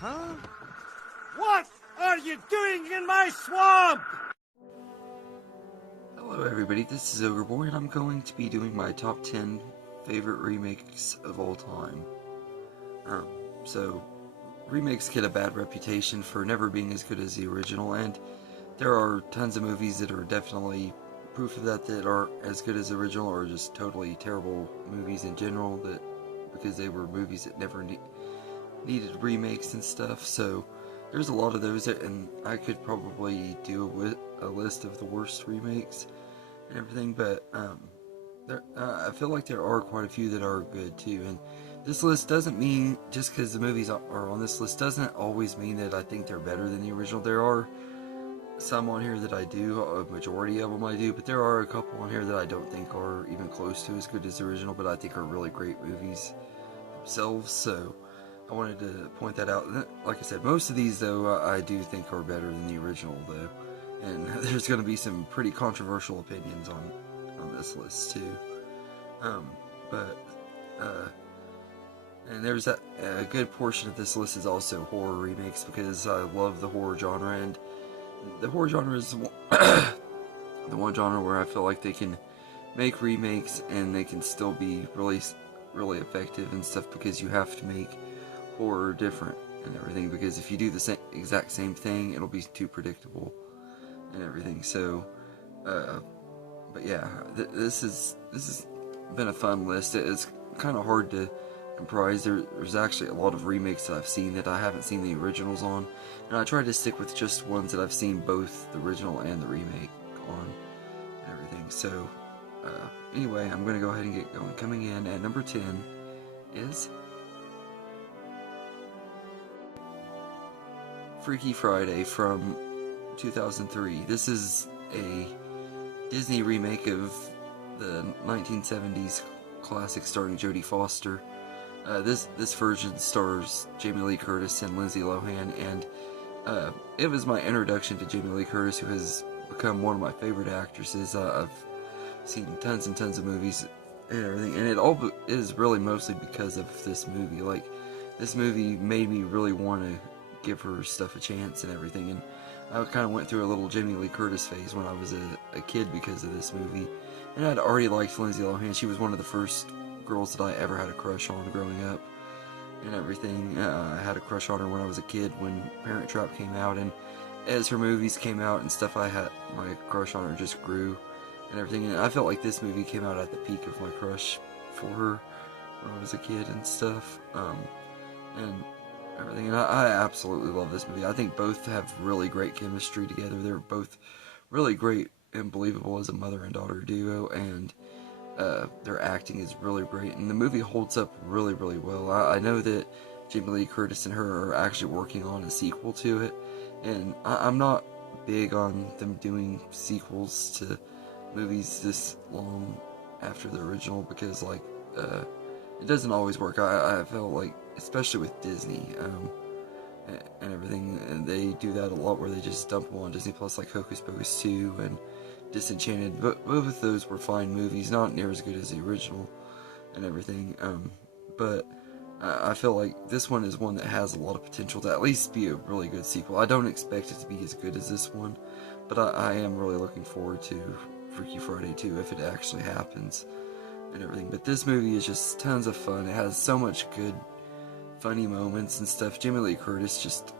Huh? What are you doing in my swamp? Hello everybody, this is Ogreboy, and I'm going to be doing my top 10 favorite remakes of all time. So, remakes get a bad reputation for never being as good as the original, and there are tons of movies that are definitely proof of that aren't as good as the original, or just totally terrible movies in general, that because they were movies that never needed remakes and stuff. So there's a lot of those, and I could probably do a list of the worst remakes and everything, but I feel like there are quite a few that are good too. And this list doesn't mean, just because the movies are on this list doesn't always mean that I think they're better than the original. There are some on here that I do, a majority of them I do, but there are a couple on here that I don't think are even close to as good as the original, but I think are really great movies themselves. So I wanted to point that out. Like I said, most of these though I do think are better than the original though, and there's going to be some pretty controversial opinions on this list too. And there's a good portion of this list is also horror remakes, because I love the horror genre, and the horror genre is the one genre where I feel like they can make remakes and they can still be really effective and stuff, because you have to make horror different and everything, because if you do the exact same thing, it'll be too predictable and everything. So but yeah, this has been a fun list. It's kind of hard to comprise. There's actually a lot of remakes that I've seen that I haven't seen the originals on, and I tried to stick with just ones that I've seen both the original and the remake on and everything. So anyway, I'm going to go ahead and get going. Coming in at number 10 is Freaky Friday from 2003. This is a Disney remake of the 1970s classic starring Jodie Foster. This version stars Jamie Lee Curtis and Lindsay Lohan, and it was my introduction to Jamie Lee Curtis, who has become one of my favorite actresses. I've seen tons and tons of movies and everything, and it all is really mostly because of this movie. Like, this movie made me really want to give her stuff a chance and everything, and I kind of went through a little Jamie Lee Curtis phase when I was a kid because of this movie, and I'd already liked Lindsay Lohan. She was one of the first girls that I ever had a crush on growing up and everything. I had a crush on her when I was a kid when Parent Trap came out, and as her movies came out and stuff, my crush on her just grew and everything, and I felt like this movie came out at the peak of my crush for her when I was a kid and stuff, and everything, and I absolutely love this movie. I think both have really great chemistry together. They're both really great and believable as a mother and daughter duo, and their acting is really great, and the movie holds up really well. I know that Jamie Lee Curtis and her are actually working on a sequel to it, and I'm not big on them doing sequels to movies this long after the original, because like it doesn't always work. I felt like, especially with Disney and everything, and they do that a lot where they just dump them on Disney Plus, like Hocus Pocus 2 and Disenchanted. But both of those were fine movies, not near as good as the original and everything, but I feel like this one is one that has a lot of potential to at least be a really good sequel. I don't expect it to be as good as this one, but I am really looking forward to Freaky Friday 2 if it actually happens and everything. But this movie is just tons of fun. It has so much good funny moments and stuff. Jamie Lee Curtis just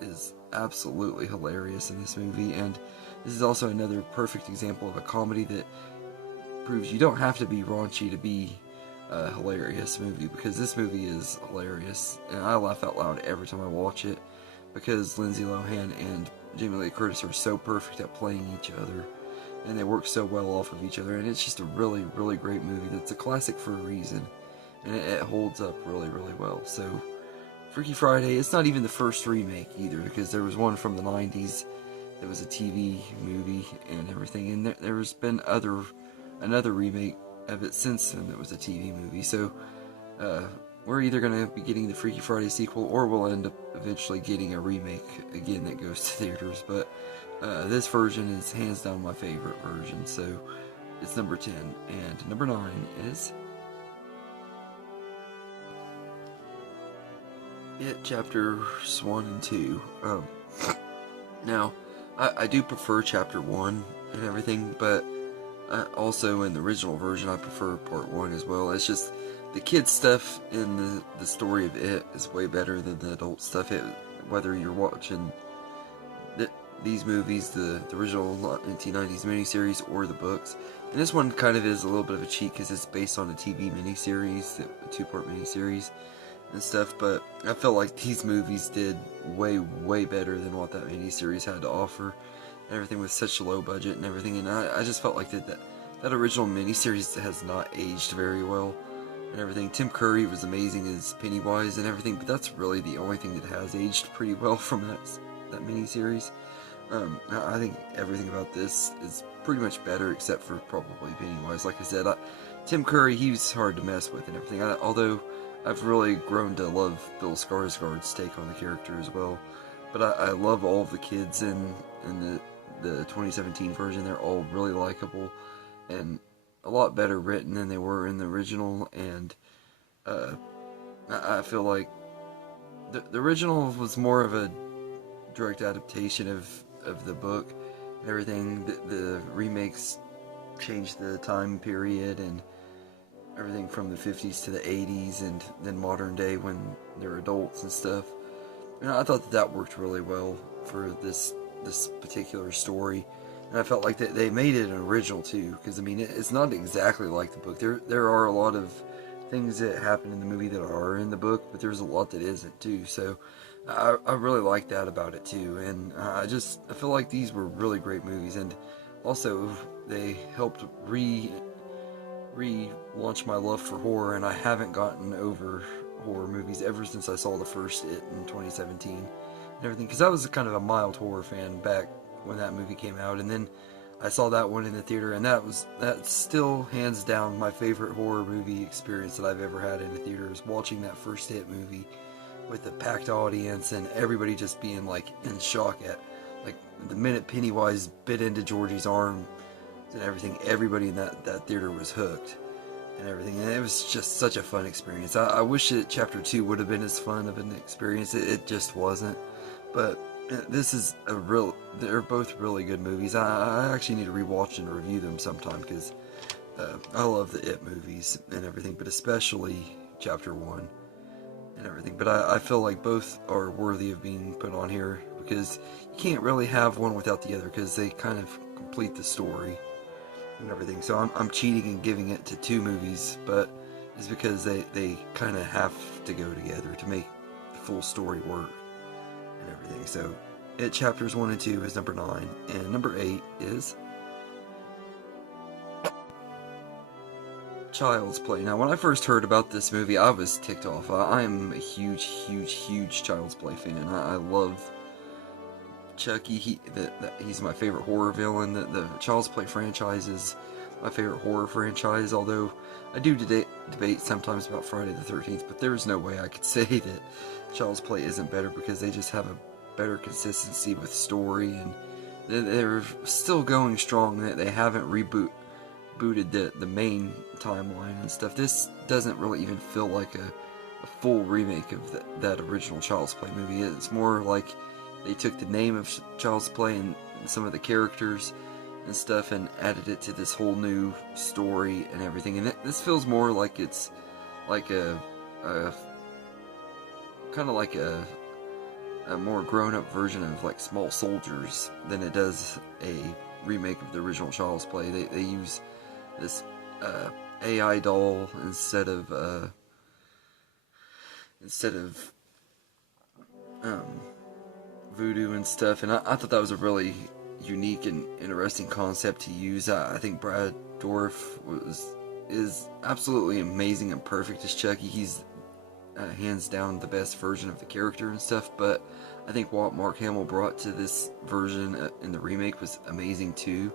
is absolutely hilarious in this movie, and this is also another perfect example of a comedy that proves you don't have to be raunchy to be a hilarious movie, because this movie is hilarious, and I laugh out loud every time I watch it, because Lindsay Lohan and Jamie Lee Curtis are so perfect at playing each other, and they work so well off of each other, and it's just a really great movie that's a classic for a reason, and it holds up really well. So Freaky Friday, it's not even the first remake either, because there was one from the 90s that was a TV movie and everything, and there's been another remake of it since then that was a TV movie. So we're either going to be getting the Freaky Friday sequel, or we'll end up eventually getting a remake again that goes to theaters. But this version is hands down my favorite version, so it's number 10. And number 9 is It chapters 1 and 2. Now, I do prefer chapter 1 and everything, but also in the original version I prefer part 1 as well. It's just the kids stuff in the story of it is way better than the adult stuff. Whether you're watching these movies, the original 1990s miniseries, or the books. And this one kind of is a little bit of a cheat because it's based on a TV miniseries, a 2-part miniseries and stuff, but I felt like these movies did way better than what that miniseries had to offer, and everything with such a low budget and everything, and I just felt like that original miniseries has not aged very well and everything. Tim Curry was amazing as Pennywise and everything, but that's really the only thing that has aged pretty well from that miniseries. I think everything about this is pretty much better except for probably Pennywise. Like I said, Tim Curry, he's hard to mess with and everything, although I've really grown to love Bill Skarsgård's take on the character as well. But I love all of the kids in the 2017 version. They're all really likable and a lot better written than they were in the original. And I feel like the original was more of a direct adaptation of the book and everything. The remakes changed the time period and everything from the 50s to the 80s and then modern day when they're adults and stuff. And I thought that worked really well for this particular story. And I felt like that they made it an original too, because I mean it's not exactly like the book. There are a lot of things that happen in the movie that are in the book, but there's a lot that isn't too. So I really like that about it too. And I feel like these were really great movies, and also they helped relaunch my love for horror, and I haven't gotten over horror movies ever since I saw the first It in 2017 and everything, because I was kind of a mild horror fan back when that movie came out, and then I saw that one in the theater, and that's still hands down my favorite horror movie experience that I've ever had in a theater, is watching that first It movie with the packed audience and everybody just being like in shock at like the minute Pennywise bit into Georgie's arm and everything. Everybody in that theater was hooked and everything, and it was just such a fun experience. I wish that chapter 2 would have been as fun of an experience. It just wasn't, but this is they're both really good movies. I actually need to rewatch and review them sometime, because I love the It movies and everything, but especially chapter 1 and everything. But I feel like both are worthy of being put on here, because you can't really have one without the other, because they kind of complete the story and everything. So I'm cheating and giving it to 2 movies, but it's because they kind of have to go together to make the full story work and everything. So It chapters 1 and 2 is number 9, and number 8 is Child's Play. Now, when I first heard about this movie, I was ticked off. I am a huge Child's Play fan. I love Chucky. He's my favorite horror villain. The Child's Play franchise is my favorite horror franchise, although I do debate sometimes about Friday the 13th, but there's no way I could say that Child's Play isn't better, because they just have a better consistency with story, and they're still going strong. That they haven't booted the main timeline and stuff. This doesn't really even feel like a full remake of that original Child's Play movie. It's more like they took the name of Child's Play and some of the characters and stuff and added it to this whole new story and everything. And this feels more like it's like a kind of like a more grown-up version of like Small Soldiers than it does a remake of the original Child's Play. They use this AI doll instead of voodoo and stuff, and I thought that was a really unique and interesting concept to use. I think Brad Dourif is absolutely amazing and perfect as Chucky. He's hands down the best version of the character and stuff, but I think what Mark Hamill brought to this version in the remake was amazing too,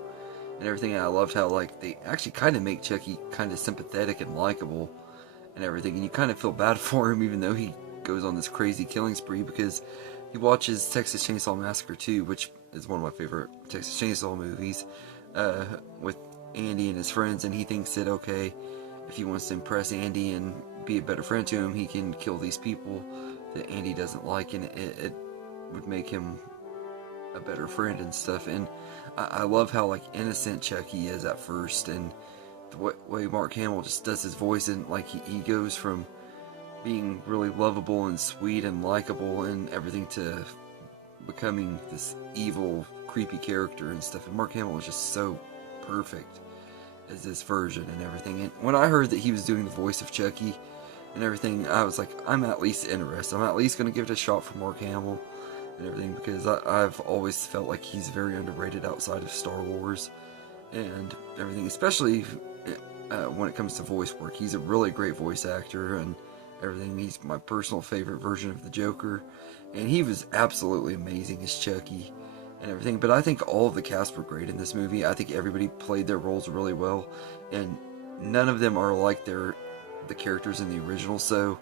and everything. And I loved how like they actually kind of make Chucky kind of sympathetic and likable and everything, and you kind of feel bad for him even though he goes on this crazy killing spree, because he watches Texas Chainsaw Massacre 2, which is one of my favorite Texas Chainsaw movies, with Andy and his friends, and he thinks that, okay, if he wants to impress Andy and be a better friend to him, he can kill these people that Andy doesn't like, and it would make him a better friend and stuff. And I love how like innocent Chucky is at first, and the way Mark Hamill just does his voice, and like he goes from being really lovable and sweet and likable and everything to becoming this evil, creepy character and stuff. And Mark Hamill is just so perfect as this version and everything. And when I heard that he was doing the voice of Chucky and everything, I was like, I'm at least interested. I'm at least going to give it a shot for Mark Hamill and everything, because I've always felt like he's very underrated outside of Star Wars and everything, especially when it comes to voice work. He's a really great voice actor and everything. He's my personal favorite version of the Joker, and he was absolutely amazing as Chucky and everything. But I think all of the cast were great in this movie. I think everybody played their roles really well, and none of them are like the characters in the original. So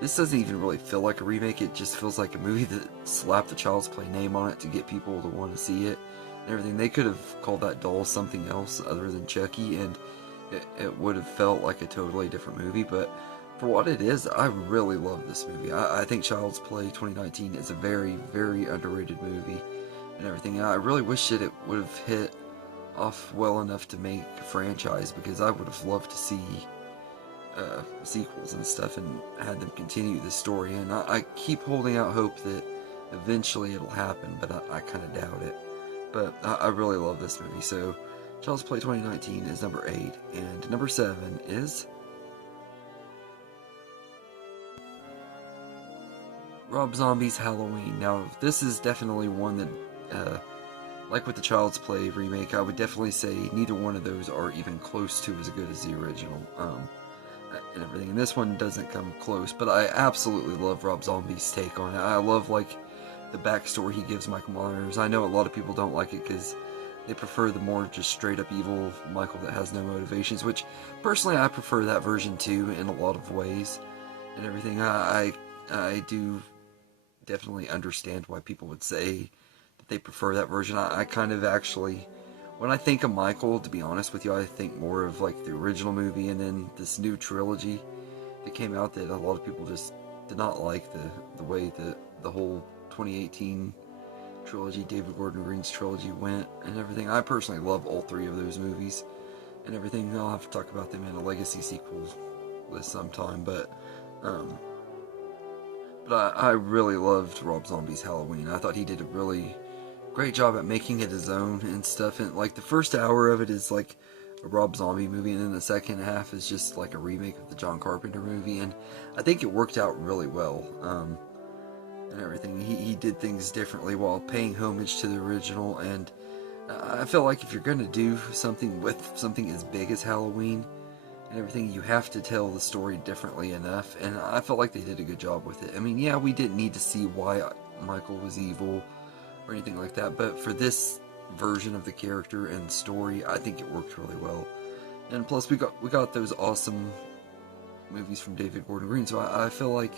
this doesn't even really feel like a remake. It just feels like a movie that slapped the Child's Play name on it to get people to want to see it and everything. They could have called that doll something else other than Chucky, and it would have felt like a totally different movie. But for what it is, I really love this movie. I think Child's Play 2019 is a very, very underrated movie and everything. And I really wish that it would have hit off well enough to make a franchise, because I would have loved to see sequels and stuff and had them continue the story. And I keep holding out hope that eventually it'll happen, but I kind of doubt it. But I really love this movie. So Child's Play 2019 is number 8, and number 7 is Rob Zombie's Halloween. Now, this is definitely one that, like with the Child's Play remake, I would definitely say neither one of those are even close to as good as the original, and everything. And this one doesn't come close, but I absolutely love Rob Zombie's take on it. I love, like, the backstory he gives Michael Myers. I know a lot of people don't like it because they prefer the more just straight up evil Michael that has no motivations, which personally I prefer that version too in a lot of ways and everything. I do definitely understand why people would say that they prefer that version. I kind of actually, when I think of Michael, to be honest with you, I think more of like the original movie and then this new trilogy that came out that a lot of people just did not like the way that the whole 2018 trilogy, David Gordon Green's trilogy, went and everything. I personally love all 3 of those movies and everything. I'll have to talk about them in a legacy sequel list sometime, but I really loved Rob Zombie's Halloween. I thought he did a really great job at making it his own and stuff. And like the first hour of it is like a Rob Zombie movie, and then the second half is just like a remake of the John Carpenter movie. And I think it worked out really well. And everything. He did things differently while paying homage to the original. And I feel like if you're going to do something with something as big as Halloween and everything, you have to tell the story differently enough, and I felt like they did a good job with it. I mean, yeah, we didn't need to see why Michael was evil or anything like that, but for this version of the character and story, I think it worked really well. And plus, we got those awesome movies from David Gordon Green, so I feel like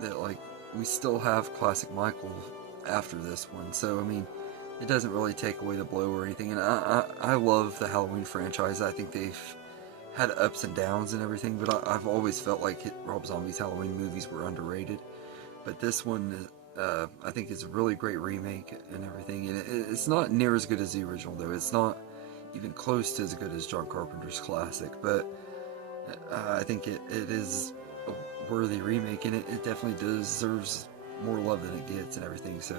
that like we still have classic Michael after this one. So I mean, it doesn't really take away the blow or anything. And I love the Halloween franchise. I think they've had ups and downs and everything, but I've always felt like Rob Zombie's Halloween movies were underrated. But this one, I think, is a really great remake and everything. And it's not near as good as the original, though. It's not even close to as good as John Carpenter's classic. But I think it is a worthy remake, and it definitely deserves more love than it gets and everything. So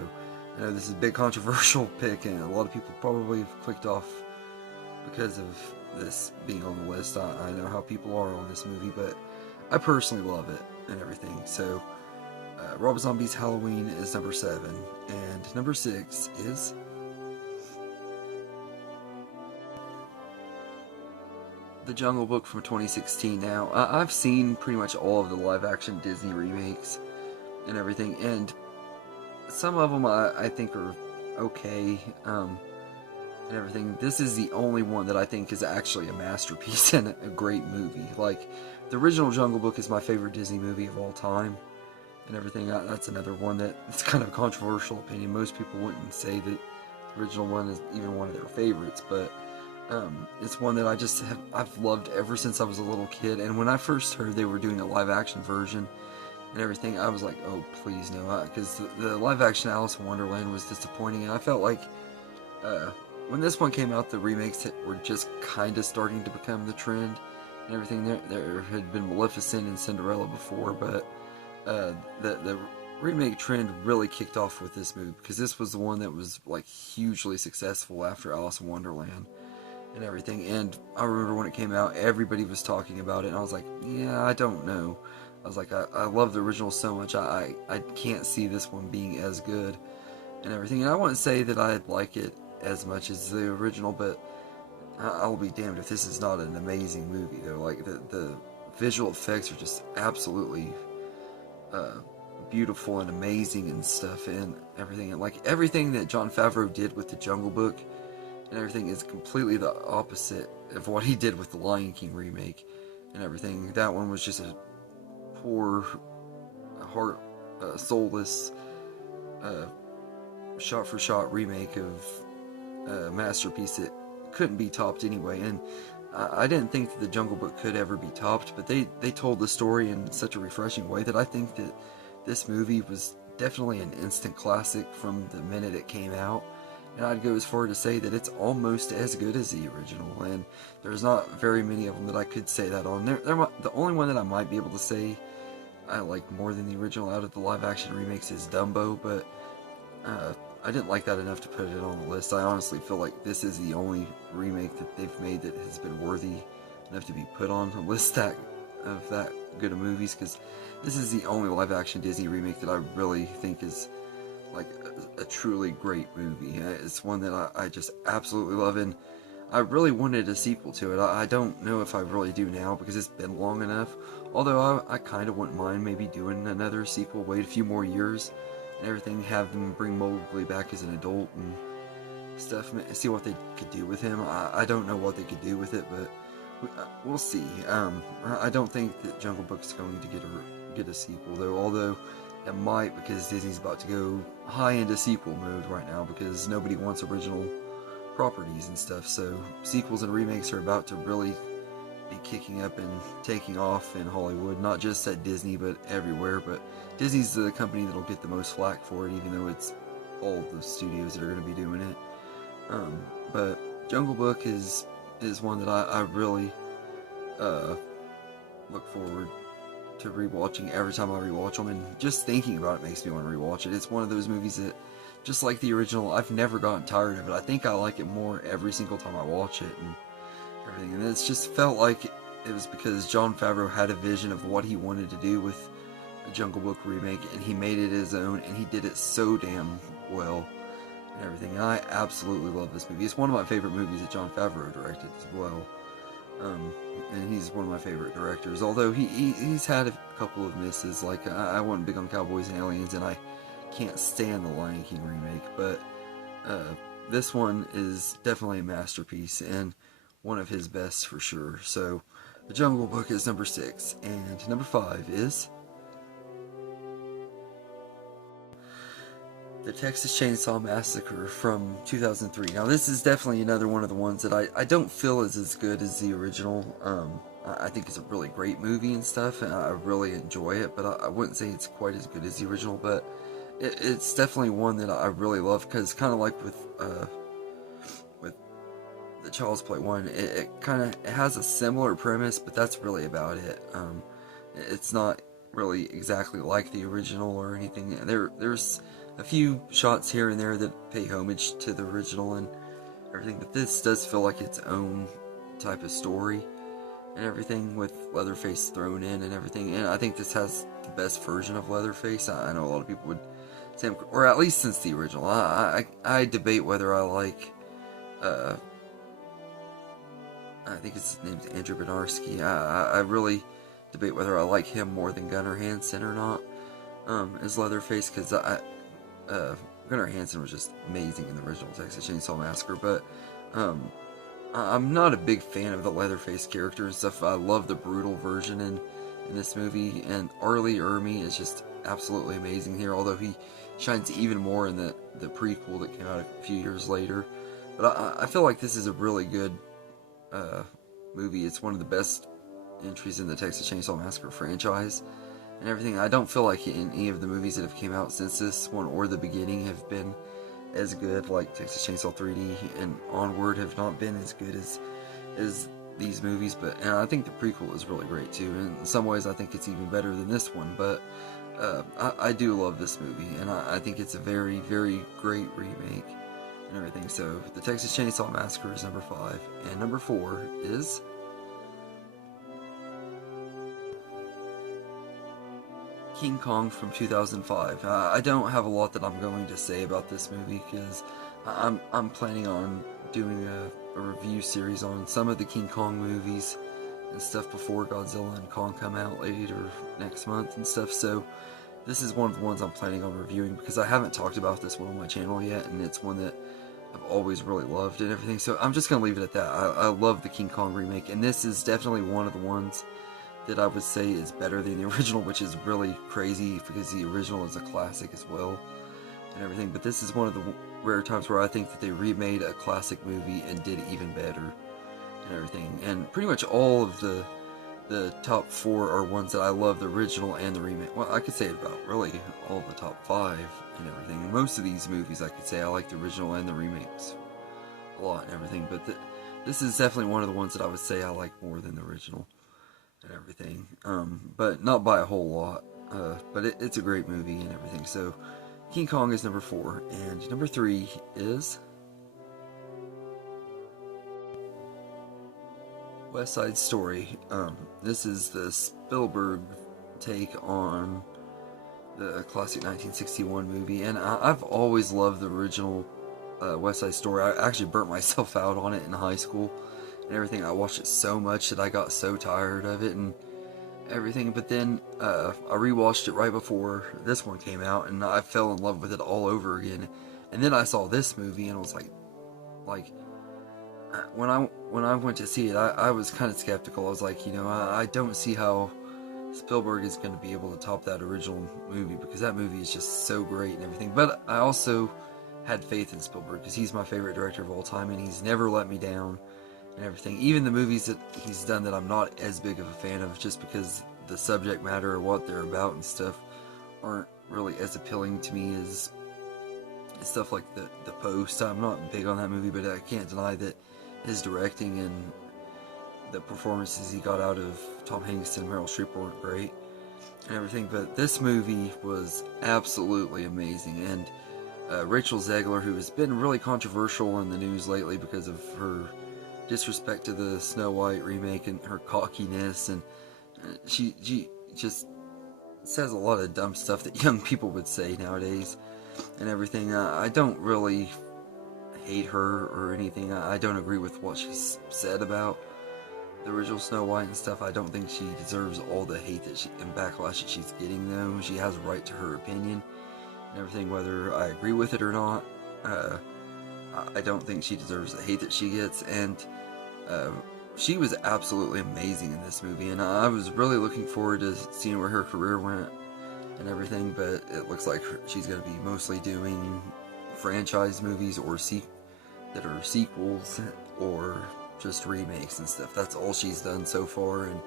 I know this is a big controversial pick, and a lot of people probably have clicked off because of this being on the list. I know how people are on this movie, but I personally love it and everything. So Rob Zombie's Halloween is number 7, and number 6 is The Jungle Book from 2016. Now, I've seen pretty much all of the live-action Disney remakes and everything, and some of them I think are okay, and everything. This is the only one that I think is actually a masterpiece and a great movie. Like, the original Jungle Book is my favorite Disney movie of all time, and everything. That's another one that it's kind of a controversial opinion. Most people wouldn't say that the original one is even one of their favorites, but it's one that I've loved ever since I was a little kid. And when I first heard they were doing a live action version and everything, I was like, oh, please no, because the live-action Alice in Wonderland was disappointing, and I felt like when this one came out, the remakes were just kind of starting to become the trend and everything. There had been Maleficent and Cinderella before, but the remake trend really kicked off with this movie, because this was the one that was like hugely successful after Alice in Wonderland and everything. And I remember when it came out, everybody was talking about it, and I was like, yeah, I don't know. I was like, I love the original so much, I can't see this one being as good and everything. And I wouldn't say that I like it as much as the original, but I'll be damned if this is not an amazing movie, though. Like, the visual effects are just absolutely beautiful and amazing and stuff and everything. And, like, everything that Jon Favreau did with the Jungle Book and everything is completely the opposite of what he did with the Lion King remake and everything. That one was just a poor, soulless, shot-for-shot remake of a masterpiece that couldn't be topped anyway. And I didn't think that the Jungle Book could ever be topped, but they told the story in such a refreshing way that I think that this movie was definitely an instant classic from the minute it came out. And I'd go as far to say that it's almost as good as the original, and there's not very many of them that I could say that on. The only one that I might be able to say I like more than the original out of the live-action remakes is Dumbo, but I didn't like that enough to put it on the list. I honestly feel like this is the only remake that they've made that has been worthy enough to be put on a list of that good of movies, because this is the only live-action Disney remake that I really think is like a truly great movie. It's one that I just absolutely love, and I really wanted a sequel to it. I don't know if I really do now, because it's been long enough, although I kind of wouldn't mind maybe doing another sequel, wait a few more years and everything, have them bring Mowgli back as an adult and stuff, see what they could do with him. I don't know what they could do with it, but we'll see. I don't think that Jungle Book is going to get a sequel, though, although it might, because Disney's about to go high into sequel mode right now, because nobody wants original properties and stuff. So sequels and remakes are about to really be kicking up and taking off in Hollywood, not just at Disney, but everywhere. But Disney's the company that'll get the most flack for it, even though it's all the studios that are going to be doing it. But Jungle Book is one that I really look forward to rewatching every time I rewatch them, and just thinking about it makes me want to rewatch it. It's one of those movies that, just like the original, I've never gotten tired of it. I think I like it more every single time I watch it and everything. And it's just felt like it was because Jon Favreau had a vision of what he wanted to do with a Jungle Book remake, and he made it his own, and he did it so damn well and everything. And I absolutely love this movie. It's one of my favorite movies that Jon Favreau directed as well. And he's one of my favorite directors, although he's had a couple of misses. Like, I wasn't big on Cowboys and Aliens, and I can't stand the Lion King remake, but this one is definitely a masterpiece, and one of his best for sure. So, The Jungle Book is number 6, and number 5 is The Texas Chainsaw Massacre from 2003. Now, this is definitely another one of the ones that I don't feel is as good as the original. I think it's a really great movie and stuff, and I really enjoy it, but I wouldn't say it's quite as good as the original, but it's definitely one that I really love, because kind of like with the Child's Play one, it has a similar premise, but that's really about it. It's not really exactly like the original or anything. There's a few shots here and there that pay homage to the original and everything, but this does feel like its own type of story and everything, with Leatherface thrown in and everything. And I think this has the best version of Leatherface. I know a lot of people would say, or at least since the original. I debate whether I like I think his name's Andrew Benarski. I really debate whether I like him more than Gunnar Hansen or not as Leatherface, because Gunnar Hansen was just amazing in the original Texas Chainsaw Massacre, but I'm not a big fan of the Leatherface character and stuff. I love the brutal version in this movie, and Arlie Ermey is just absolutely amazing here, although he shines even more in the prequel that came out a few years later. But I feel like this is a really good movie. It's one of the best entries in the Texas Chainsaw Massacre franchise and everything. I don't feel like any of the movies that have came out since this one or the beginning have been as good. Like Texas Chainsaw 3D and Onward have not been as good as these movies, but and I think the prequel is really great too. And in some ways, I think it's even better than this one. But I do love this movie, and I think it's a very, very great remake and everything. So the Texas Chainsaw Massacre is number 5, and number 4 is King Kong from 2005. I don't have a lot that I'm going to say about this movie because I'm planning on doing a review series on some of the King Kong movies and stuff before Godzilla and Kong come out later next month and stuff. So this is one of the ones I'm planning on reviewing because I haven't talked about this one on my channel yet, and it's one that I've always really loved and everything. So I'm just gonna leave it at that. I love the King Kong remake, and this is definitely one of the ones that I would say is better than the original, which is really crazy because the original is a classic as well and everything. But this is one of the rare times where I think that they remade a classic movie and did even better and everything. And pretty much all of the top 4 are ones that I love, the original and the remake. Well, I could say about really all of the top 5 and everything. And most of these movies, I could say I like the original and the remakes a lot and everything. But this is definitely one of the ones that I would say I like more than the original and everything, but not by a whole lot, but it's a great movie and everything. So King Kong is number 4, and number 3 is West Side Story. This is the Spielberg take on the classic 1961 movie, and I've always loved the original West Side Story. I actually burnt myself out on it in high school and everything. I watched it so much that I got so tired of it and everything, but then I rewatched it right before this one came out, and I fell in love with it all over again. And then I saw this movie, and it was like when I went to see it, I was kind of skeptical. I was like, I don't see how Spielberg is going to be able to top that original movie, because that movie is just so great and everything. But I also had faith in Spielberg because he's my favorite director of all time, and he's never let me down and everything. Even the movies that he's done that I'm not as big of a fan of, just because the subject matter or what they're about and stuff aren't really as appealing to me as stuff like the Post. I'm not big on that movie, but I can't deny that his directing and the performances he got out of Tom Hanks and Meryl Streep weren't great and everything. But this movie was absolutely amazing, and Rachel Zegler, who has been really controversial in the news lately because of her disrespect to the Snow White remake and her cockiness, and she just says a lot of dumb stuff that young people would say nowadays and everything. I don't really hate her or anything. I don't agree with what she's said about the original Snow White and stuff. I don't think she deserves all the hate and backlash that she's getting, though. She has a right to her opinion and everything, whether I agree with it or not. I don't think she deserves the hate that she gets, and she was absolutely amazing in this movie, and I was really looking forward to seeing where her career went and everything, but it looks like she's going to be mostly doing franchise movies or that are sequels or just remakes and stuff. That's all she's done so far, and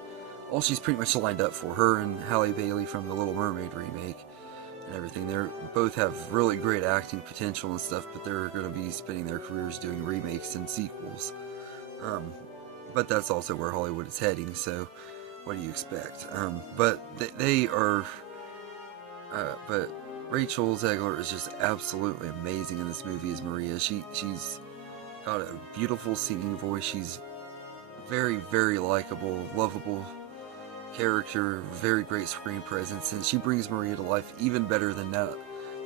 all she's pretty much lined up for. Her and Halle Bailey from the Little Mermaid remake and everything. They both have really great acting potential and stuff, but they're going to be spending their careers doing remakes and sequels. But that's also where Hollywood is heading, so what do you expect? But they are... but Rachel Zegler is just absolutely amazing in this movie as Maria. She's got a beautiful singing voice. She's very, very likable, lovable character, very great screen presence, and she brings Maria to life even better than the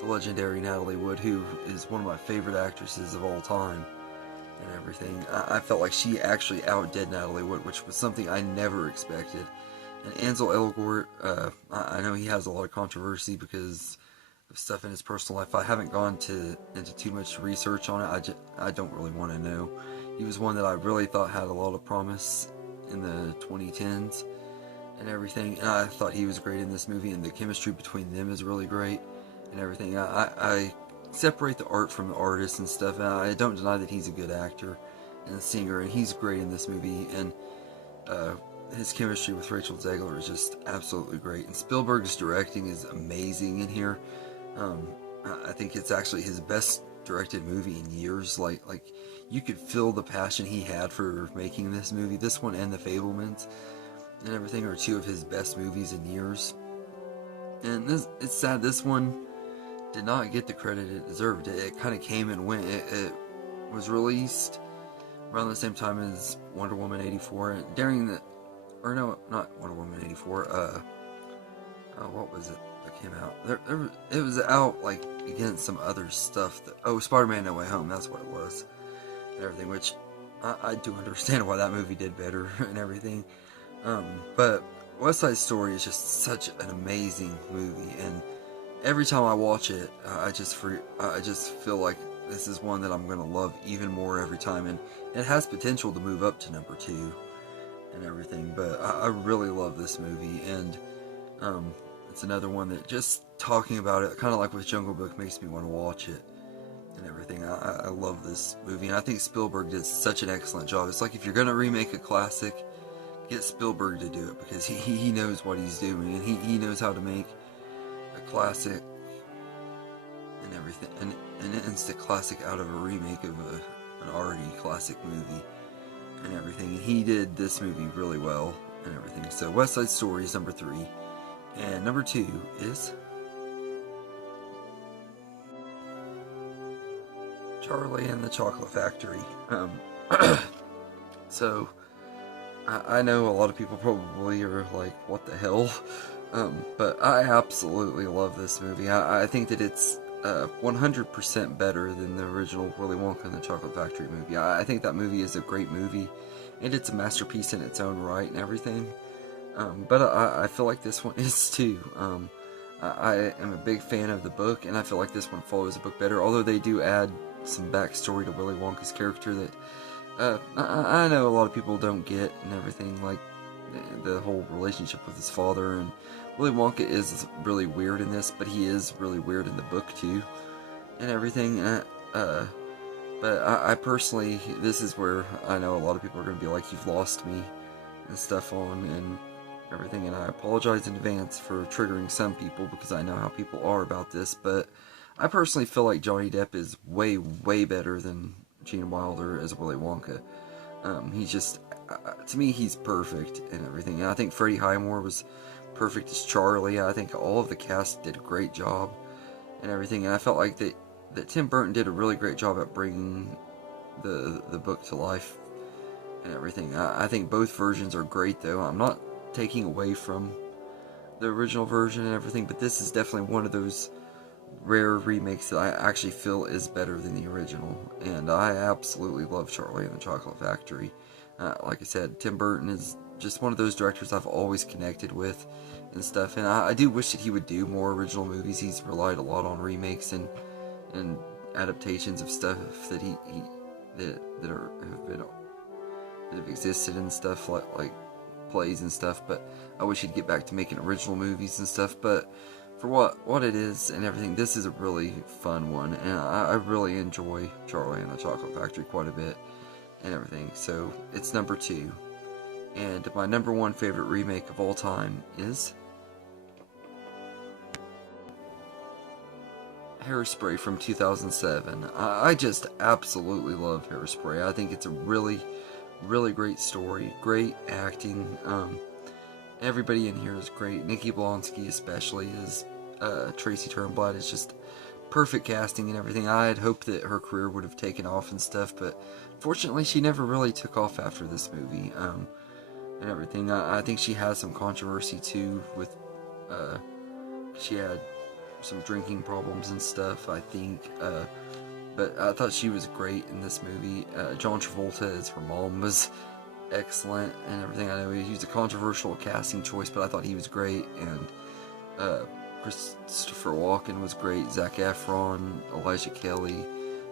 legendary Natalie Wood, who is one of my favorite actresses of all time and everything. I felt like she actually outdid Natalie Wood, which was something I never expected. And Ansel Elgort, I know he has a lot of controversy because of stuff in his personal life. I haven't gone into too much research on it. I don't really want to know. He was one that I really thought had a lot of promise in the 2010s and everything. And I thought he was great in this movie, and the chemistry between them is really great and everything. I separate the art from the artist and stuff, and I don't deny that he's a good actor and a singer, and he's great in this movie. And his chemistry with Rachel Zegler is just absolutely great, and Spielberg's directing is amazing in here. Um, I think it's actually his best directed movie in years. Like you could feel the passion he had for making this movie. This one and The Fabelmans and everything are two of his best movies in years. And it's sad this one did not get the credit it deserved. It kind of came and went. It was released around the same time as Wonder Woman 84, and during the, or no, not Wonder Woman 84, what was it that came out? It was out, like, against some other stuff, Spider-Man No Way Home, that's what it was, and everything, which, I do understand why that movie did better, and everything, but West Side Story is just such an amazing movie, and every time I watch it, I just feel like this is one that I'm going to love even more every time, and it has potential to move up to number 2 and everything, but I really love this movie, and it's another one that just talking about it, kind of like with Jungle Book, makes me want to watch it and everything. I love this movie, and I think Spielberg did such an excellent job. It's like if you're going to remake a classic, get Spielberg to do it, because he knows what he's doing, and he knows how to make a classic and everything, and an instant classic out of a remake of an already classic movie and everything. And he did this movie really well and everything. So West Side Story is number 3, and number 2 is Charlie and the Chocolate Factory. So I know a lot of people probably are like, what the hell? But I absolutely love this movie. I think that it's 100% better than the original Willy Wonka and the Chocolate Factory movie. I think that movie is a great movie, and it's a masterpiece in its own right and everything. But I feel like this one is too. I am a big fan of the book, and I feel like this one follows the book better, although they do add some backstory to Willy Wonka's character that I know a lot of people don't get and everything, like the whole relationship with his father, and Willy Wonka is really weird in this, but he is really weird in the book too, and everything, but I personally, this is where I know a lot of people are going to be like, you've lost me, and stuff on, and everything, and I apologize in advance for triggering some people, because I know how people are about this, but I personally feel like Johnny Depp is way, way better than Gene Wilder as Willy Wonka. He's just, to me, he's perfect and everything. And I think Freddie Highmore was perfect as Charlie. I think all of the cast did a great job and everything. And I felt like that Tim Burton did a really great job at bringing the book to life and everything. I think both versions are great, though. I'm not taking away from the original version and everything, but this is definitely one of those rare remakes that I actually feel is better than the original, and I absolutely love Charlie and the Chocolate Factory. Like I said, Tim Burton is just one of those directors I've always connected with and stuff, and I do wish that he would do more original movies. He's relied a lot on remakes and adaptations of stuff that that have existed and stuff, like plays and stuff, but I wish he'd get back to making original movies and stuff. But for what it is and everything, this is a really fun one, and I really enjoy Charlie and the Chocolate Factory quite a bit and everything. So it's number 2, and my number 1 favorite remake of all time is Hairspray from 2007. I just absolutely love Hairspray. I think it's a really, really great story, great acting. Everybody in here is great. Nikki Blonsky especially is Tracy Turnblad is just perfect casting and everything. I had hoped that her career would have taken off and stuff, but fortunately she never really took off after this movie and everything. I think she has some controversy too with she had some drinking problems and stuff, I think, but I thought she was great in this movie. John Travolta as her mom was excellent and everything. I know he was a controversial casting choice, but I thought he was great, and Christopher Walken was great, Zac Efron, Elijah Kelly,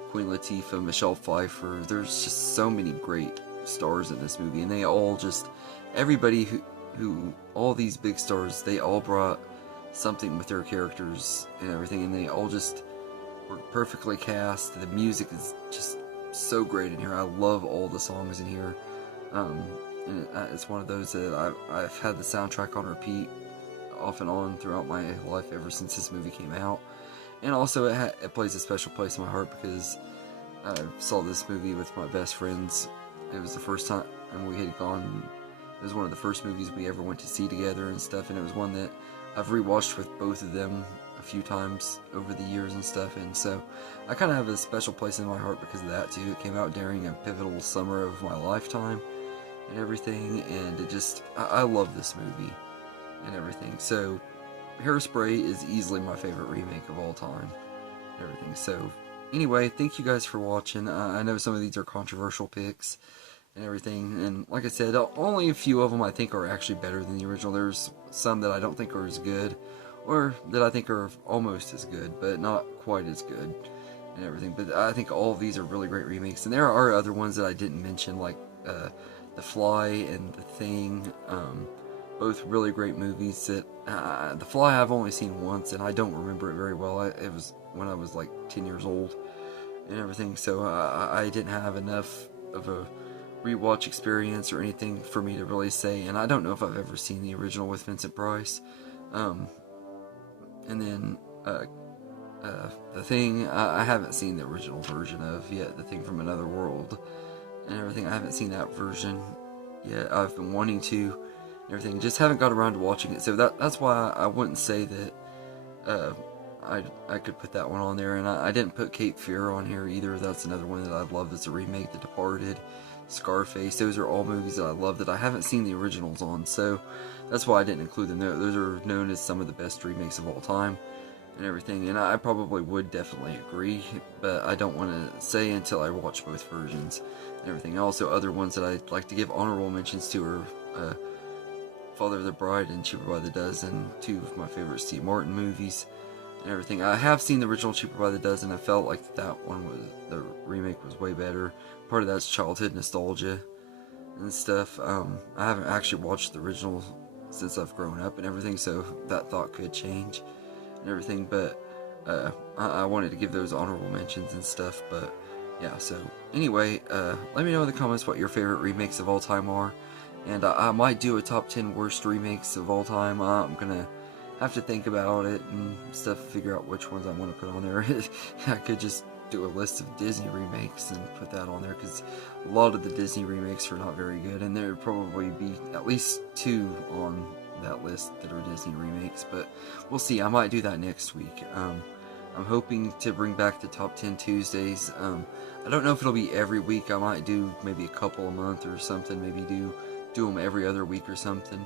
Queen Latifah, Michelle Pfeiffer. There's just so many great stars in this movie, and they all just, everybody who all these big stars, they all brought something with their characters and everything, and they all just were perfectly cast. The music is just so great in here. I love all the songs in here. and it's one of those that I've had the soundtrack on repeat off and on throughout my life ever since this movie came out. And also it plays a special place in my heart because I saw this movie with my best friends. It was the first time we had gone. It was one of the first movies we ever went to see together and stuff, and it was one that I've rewatched with both of them a few times over the years and stuff, and so I kind of have a special place in my heart because of that too. It came out during a pivotal summer of my lifetime and everything, and it just, I love this movie and everything. So Hairspray is easily my favorite remake of all time and everything. So anyway, thank you guys for watching. I know some of these are controversial picks and everything, and like I said, only a few of them I think are actually better than the original. There's some that I don't think are as good, or that I think are almost as good, but not quite as good and everything. But I think all of these are really great remakes, and there are other ones that I didn't mention, like The Fly and The Thing, both really great movies that, The Fly I've only seen once, and I don't remember it very well. It was when I was like 10 years old and everything, so I didn't have enough of a rewatch experience or anything for me to really say, and I don't know if I've ever seen the original with Vincent Price. And then The Thing, I haven't seen the original version of yet, The Thing from Another World and everything. I haven't seen that version yet. I've been wanting to and everything, just haven't got around to watching it, so that's why I wouldn't say that I could put that one on there. And I didn't put Cape Fear on here either. That's another one that I love that's a remake. The Departed, Scarface, those are all movies that I love that I haven't seen the originals on, so that's why I didn't include them. Those are known as some of the best remakes of all time and everything, and I probably would definitely agree, but I don't want to say until I watch both versions and everything. Also, other ones that I'd like to give honorable mentions to are Father of the Bride and Cheaper by the Dozen, two of my favorite Steve Martin movies and everything. I have seen the original Cheaper by the Dozen. I felt like that one was, the remake was way better. Part of that's childhood nostalgia and stuff. I haven't actually watched the original since I've grown up and everything, so that thought could change and everything, but I wanted to give those honorable mentions and stuff. But yeah, so anyway, let me know in the comments what your favorite remakes of all time are, and I might do a top 10 worst remakes of all time. I'm gonna have to think about it and stuff, figure out which ones I want to put on there. I could just do a list of Disney remakes and put that on there, because a lot of the Disney remakes are not very good, and there would probably be at least 2 on that list that are Disney remakes, but we'll see. I might do that next week. I'm hoping to bring back the top 10 Tuesdays. I don't know if it'll be every week. I might do maybe a couple a month or something, maybe do them every other week or something,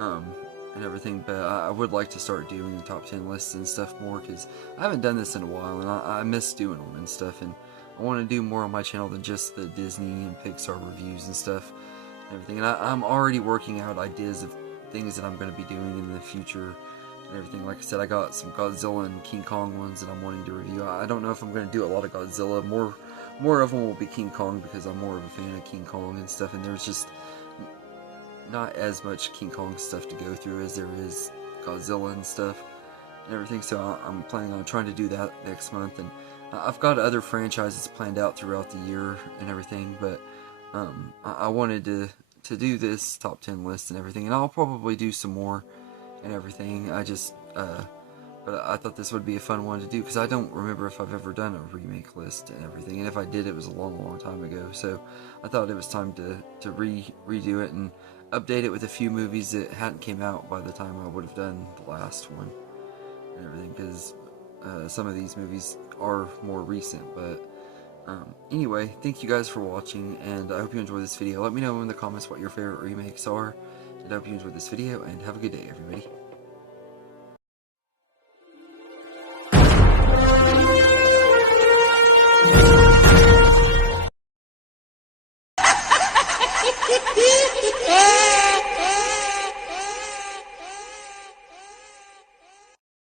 and everything. But I would like to start doing the top 10 lists and stuff more, because I haven't done this in a while, and I miss doing them and stuff, and I want to do more on my channel than just the Disney and Pixar reviews and stuff and everything. And I'm already working out ideas of things that I'm going to be doing in the future and everything. Like I said, I got some Godzilla and King Kong ones that I'm wanting to review. I don't know if I'm going to do a lot of Godzilla. More of them will be King Kong, because I'm more of a fan of King Kong and stuff, and there's just not as much King Kong stuff to go through as there is Godzilla and stuff and everything. So I'm planning on trying to do that next month, and I've got other franchises planned out throughout the year and everything, but I wanted to do this top 10 list and everything, and I'll probably do some more and everything. I just but I thought this would be a fun one to do, because I don't remember if I've ever done a remake list and everything, and if I did, it was a long time ago. So I thought it was time to redo it and update it with a few movies that hadn't came out by the time I would have done the last one and everything, because some of these movies are more recent. But anyway, thank you guys for watching, and I hope you enjoyed this video. Let me know in the comments what your favorite remakes are, and I hope you enjoyed this video, and have a good day, everybody.